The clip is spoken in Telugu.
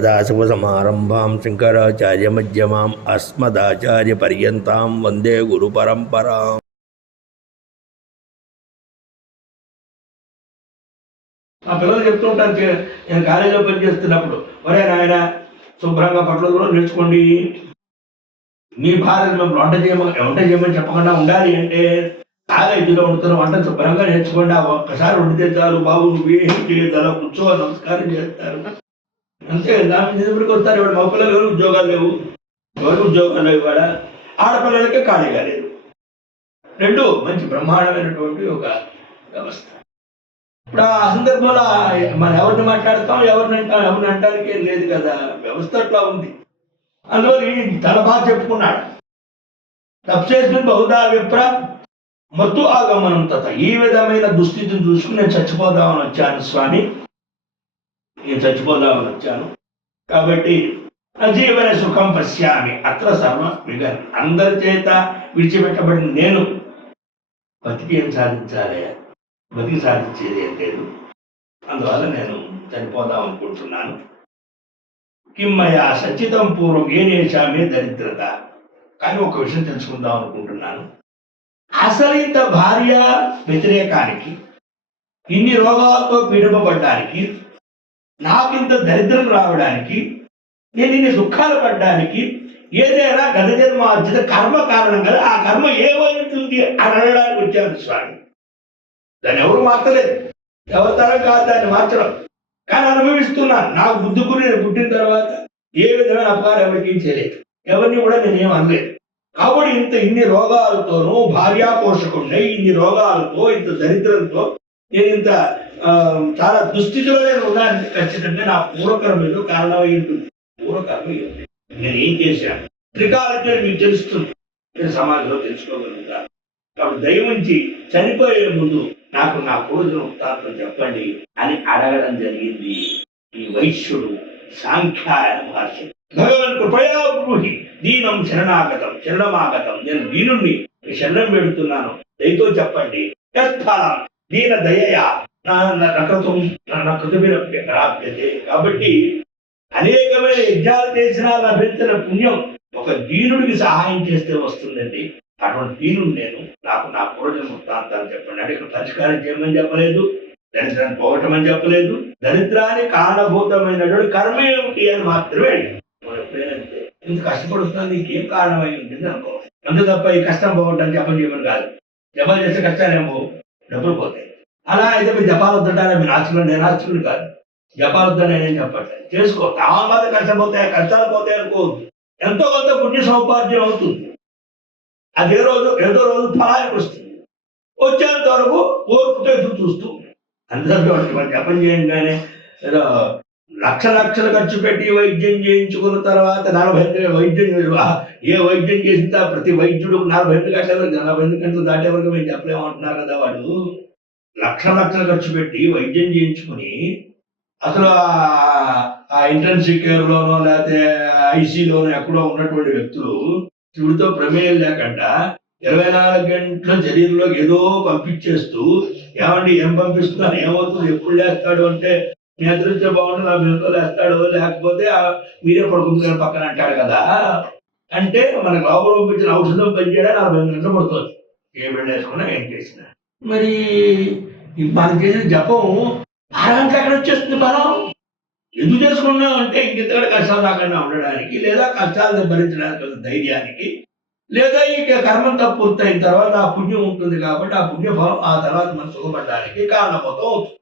సదాశివసమారంభాం శంకరాచార్యమధ్యమాం అస్మదాచార్యపర్యంతాం వందే గురుపరంపరాం. ఆ పిల్లలు చెప్తుంటాను, నేను కాలేజీలో పనిచేస్తున్నప్పుడు, ఒరే నాయన శుభ్రంగా పట్లలో నేర్చుకోండి, మీ భార్య వంట చేయమని చెప్పకుండా ఉండాలి అంటే కాలేజీలో వండుతున్న వంట శుభ్రంగా నేర్చుకోండి, ఆ ఒక్కసారి వండితే చాలు బాబు, నువ్వేం చేయదు, అలా కూర్చో నమస్కారం చేస్తారు అంతే. దాని నిజంలోకి వస్తారు. ఇవాడు మగ పిల్లలు ఎవరు ఉద్యోగాలు లేవు, ఎవరు ఉద్యోగాలు లేవు, ఇవాడ ఆడపిల్లలకే ఖాళీగా లేదు. రెండు మంచి బ్రహ్మాండమైనటువంటి ఒక వ్యవస్థ. ఇప్పుడు ఆ సందర్భంలో మనం ఎవరిని మాట్లాడతాం, ఎవరిని అంటానికి లేదు కదా, వ్యవస్థ అట్లా ఉంది. అందువల్ల తన బాగా చెప్పుకున్నాడు, తప్సేసుకుని బహుదా విప్ర మత్తు ఆగమనం తత. ఈ విధమైన దుస్థితిని చూసుకుని నేను చచ్చిపోదామని వచ్చాను స్వామి, నేను చచ్చిపోదామని వచ్చాను కాబట్టి అజీవన సుఖం పశ్యామి అత్ర సర్వ విగన్. అందరి చేత విడిచిపెట్టబడిన నేను బతికి ఏం సాధించాలి, బతికి సాధించేది ఏం లేదు, అందువల్ల నేను చనిపోదాం అనుకుంటున్నాను. కిమ్మయా సచితం పూర్వం ఏనేశామే దరిద్రత. కానీ ఒక విషయం తెలుసుకుందాం అనుకుంటున్నాను. అసలు ఇంత భార్య వ్యతిరేకానికి, ఇన్ని రోగాలతో పీడింపబడ్డానికి, నాకింత దరిద్రం రావడానికి, నేను ఇన్ని దుఃఖాలు పడ్డానికి ఏదైనా గత జన్మ అర్జిత కర్మ కారణం కదా, ఆ కర్మ ఏమైతుంది అని అనడానికి వచ్చాను స్వామి. దాన్ని ఎవరు మార్చలేదు, ఎవరి తరం కాదు దాన్ని మార్చడం, కానీ అనుభవిస్తున్నాను. నాకు బుద్ధి గురి నేను పుట్టిన తర్వాత ఏ విధమైన అపకారం ఎవరికి చేయలేదు, ఎవరిని కూడా నేనేం అనలేదు. కాబట్టి ఇన్ని రోగాలతోనూ భార్యా పోషకుండే, ఇన్ని రోగాలతో, ఇంత దరిద్రంతో, నేను ఇంత చాలా దుస్థితిలో నేను ఉన్నానంటే ఖచ్చితంగా నా పూర్వకర్మ ఏదో కారణమై ఉంటుంది. పూర్వకర్మ నేను ఏం చేశాను త్రికాలజ్ఞ మీకు తెలుస్తుంది, నేను సమాజంలో తెలుసుకోగలుగుతాను. కాబట్టి దయవుంచి చనిపోయే ముందు నాకు నా పూర్వజన వృత్తాంతం చెప్పండి అని అడగడం జరిగింది ఈ వైశ్యుడు. సాంఖ్యాయన భాష్యం. భగవన్ కృపయా బ్రూహి దీనం శరణమాగతం, నేను దీనుణ్ణి శరణం పెడుతున్నాను, దయతో చెప్పండి. యత్ఫలం దీన దయయా ప్రాప్యతే. కాబట్టి అనేకమైన యజ్ఞాలు చేసినా లభించిన పుణ్యం ఒక దీనుడికి సహాయం చేస్తే వస్తుందండి. అటువంటి దీనుడు నేను, నాకు నా పూర్వజన్మ వృత్తాంతాన్ని చెప్పండి అంటే ఇక్కడ పరిష్కారం చేయమని చెప్పలేదు, దరిద్రాన్ని పోవటం అని చెప్పలేదు, దరిద్రానికి కారణభూతమైనటువంటి కర్మ ఏమిటి అని మాత్రమే ఎప్పుడైనంతే. ఇంత కష్టపడుతున్నాను, నీకేం కారణమై ఉంటుంది అనుకో, అంతే తప్ప ఈ కష్టం పోవటం జపం చేయమని కాదు. జపాలు చేస్తే కష్టాలేమో డబ్బులు పోతాయి. అలా అయితే మీరు జపాలు వద్దంటారా, మీరు నాస్తికులు, నేను నాస్తికులు కాదు, జపాలు వద్దని నేనేం చెప్పట్లేదు. చేసుకో, తామాద కష్టపోతాయి, కష్టాలు పోతాయి అనుకోవద్దు. ఎంతో కొంత పుణ్య సౌపార్జన అవుతుంది, అది ఏదో రోజు ఫలానికి వస్తుంది. వచ్చేంత వరకు ఓర్పుతో ఎదురు చూస్తూ అందరితో మనం జపం చేయగానే ఏదో లక్షలు ఖర్చు పెట్టి వైద్యం చేయించుకున్న తర్వాత 40 వైద్యం, ఏ వైద్యం చేసినా ప్రతి వైద్యుడు 40 గంటలు దాటే వరకు మేము చెప్పలేమంటున్నారు కదా. వాడు లక్షలు ఖర్చు పెట్టి వైద్యం చేయించుకుని అసలు ఆ ఇంటెన్సివ్ కేర్లోనో లేకపోతే ఐసీలోనో ఎక్కడో ఉన్నటువంటి వ్యక్తులు శివుడితో ప్రమేయం లేకుండా 24 గంటల శరీరంలోకి ఏదో పంపించేస్తూ, ఏమండి ఏం పంపిస్తున్నారు, ఏమవుతుంది, ఎప్పుడు లేస్తాడు అంటే మీ అదృష్టం బాగుంటుంది, నా బిడ్డలో లేస్తాడు, లేకపోతే మీరే పడుకుంటున్నారు పక్కన అంటాడు కదా. అంటే మనకు లోపల పంపించిన ఔషధం పనిచేయడానికి 40 గంటలు పడుతుంది, ఏ బిడ్డ వేసుకున్నా ఏం చేసినా. మరి మనం చేసిన జపం ఆరానికి ఎక్కడ వచ్చేస్తుంది బలం? ఎందుకు చేసుకున్నాం అంటే ఇంకెంతకంటే కష్టాలు రాకుండా ఉండడానికి, లేదా కష్టాలను భరించడానికి ధైర్యానికి, లేదా ఈ కర్మంతా పూర్తయిన తర్వాత ఆ పుణ్యం ఉంటుంది కాబట్టి ఆ పుణ్యఫలం ఆ తర్వాత మనం సుఖపడడానికి కారణమవుతూ అవుతుంది.